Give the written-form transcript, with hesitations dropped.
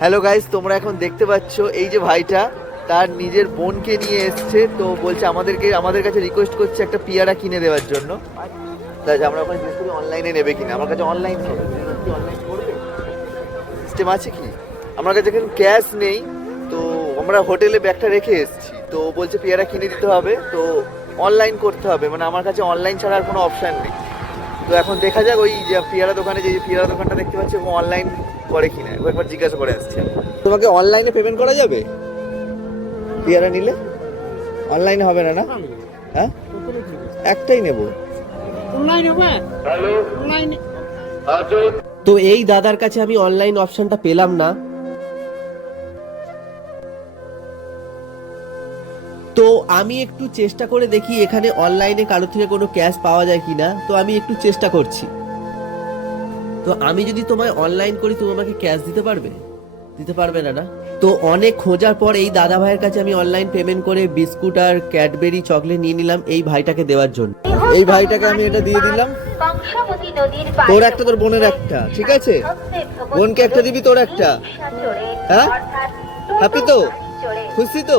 Hello guys, তোমরা এখন দেখতে পাচ্ছ এই যে ভাইটা তার নিজের বোনকে নিয়ে এসছে, তো বলছে আমাদের কাছে রিকোয়েস্ট করছে একটা পিয়ারা কিনে দেওয়ার জন্য। তাই আমরা ওখানে জিজ্ঞেস করি অনলাইনে নেবে কিনা। আমার কাছে অনলাইন হবে, অনলাইন করবে সিস্টেম আছে কি? আমার কাছে কিন্তু ক্যাশ নেই, তো আমরা হোটেলে ব্যাগটা রেখে এসেছি, তো বলছে পেয়ারা কিনে দিতে হবে, তো অনলাইন করতে হবে, মানে আমার কাছে অনলাইন ছাড়া আর কোনো অপশান নেই। তো এখন দেখা যাক ওই যে পেয়ারা দোকানে, যে পেয়ারা দোকানটা দেখতে পাচ্ছি ও অনলাইন করে কিনা, একবার জিজ্ঞাসা করে আসছি। তোমাকে অনলাইনে পেমেন্ট করা যাবে পেয়ারা নিলে? অনলাইনে হবে না? না, হ্যাঁ একটাই নেব। তো এই দাদার কাছে আমি অনলাইন অপশনটা পেলাম না, তো আমি একটু চেষ্টা করে দেখি এখানে অনলাইনে কারো থেকে কোনো ক্যাশ পাওয়া যায় কিনা। তো আমি একটু চেষ্টা করছি। তো আমি যদি তোমায় অনলাইন করি, তুমি আমাকে ক্যাশ দিতে পারবে? দিতে পারবে না? না, তো অনেক খোঁজার পর এই দাদা ভাইয়ের কাছে আমি অনলাইন পেমেন্ট করে বিস্কুট আর ক্যাডবেরি চকলেট নিয়ে নিলাম এই ভাইটাকে দেওয়ার জন্য। এই ভাইটাকে আমি এটা দিয়ে দিলাম, তোর একটা, তোর বোনের একটা, ঠিক আছে? বোনকে একটা দিবি, তোর একটা। হ্যাঁ, হ্যাপি তো? খুশি তো?